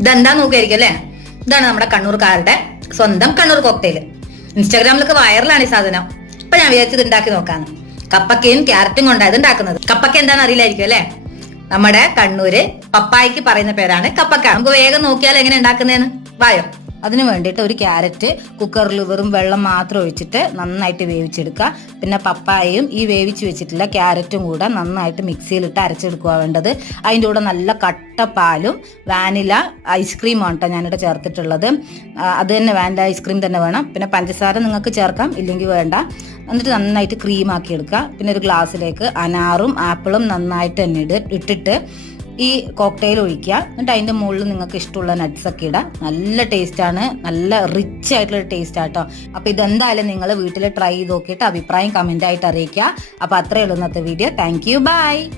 ഇതെന്താ നോക്കിയായിരിക്കും അല്ലേ? ഇതാണ് നമ്മുടെ കണ്ണൂർക്കാരുടെ സ്വന്തം കണ്ണൂർ കോക്ടെയിൽ. ഇൻസ്റ്റാഗ്രാമിലൊക്കെ വൈറലാണ് ഈ സാധനം. ഇപ്പൊ ഞാൻ വിചാരിച്ചത് ഉണ്ടാക്കി നോക്കാന്ന്. കപ്പക്കയും ക്യാരറ്റും കൊണ്ടായത് ഉണ്ടാക്കുന്നത്. കപ്പക്ക എന്താണെന്ന് അറിയില്ലായിരിക്കും അല്ലെ? നമ്മുടെ കണ്ണൂര് പപ്പായക്ക് പറയുന്ന പേരാണ് കപ്പക്ക. നമുക്ക് വേഗം നോക്കിയാൽ എങ്ങനെ ഉണ്ടാക്കുന്നതെന്ന് വായോ. അതിന് വേണ്ടിയിട്ട് ഒരു ക്യാരറ്റ് കുക്കറിൽ വെറും വെള്ളം മാത്രം ഒഴിച്ചിട്ട് നന്നായിട്ട് വേവിച്ചെടുക്കുക. പിന്നെ പപ്പായയും ഈ വേവിച്ച് വെച്ചിട്ടുള്ള ക്യാരറ്റും കൂടെ നന്നായിട്ട് മിക്സിയിലിട്ട് അരച്ചെടുക്കുക വേണ്ടത്. അതിൻ്റെ കൂടെ നല്ല കട്ട പാലും വാനില ഐസ്ക്രീമാണ് കേട്ടോ ഞാനിവിടെ ചേർത്തിട്ടുള്ളത്. അത് തന്നെ വാനില ഐസ്ക്രീം തന്നെ വേണം. പിന്നെ പഞ്ചസാര നിങ്ങൾക്ക് ചേർക്കാം, ഇല്ലെങ്കിൽ വേണ്ട. എന്നിട്ട് നന്നായിട്ട് ക്രീമാക്കി എടുക്കുക. പിന്നെ ഒരു ഗ്ലാസ്സിലേക്ക് അനാറും ആപ്പിളും നന്നായിട്ട് തന്നെ ഇട്ടിട്ട് ഈ കോക്ടെയിൽ ഒഴിക്കുക. എന്നിട്ട് അതിൻ്റെ മുകളിൽ നിങ്ങൾക്ക് ഇഷ്ടമുള്ള നട്ട്സ് ഒക്കെ ഇടാം. നല്ല ടേസ്റ്റാണ്, നല്ല റിച്ച് ആയിട്ടുള്ള ടേസ്റ്റ് ആട്ടോ. അപ്പോൾ ഇതെന്തായാലും നിങ്ങൾ വീട്ടിൽ ട്രൈ ചെയ്ത് നോക്കിയിട്ട് അഭിപ്രായം കമൻ്റ് ആയിട്ട് അറിയിക്കുക. അപ്പോൾ അത്രയേ ഉള്ളൂ ഇന്നത്തെ വീഡിയോ. Thank you, by.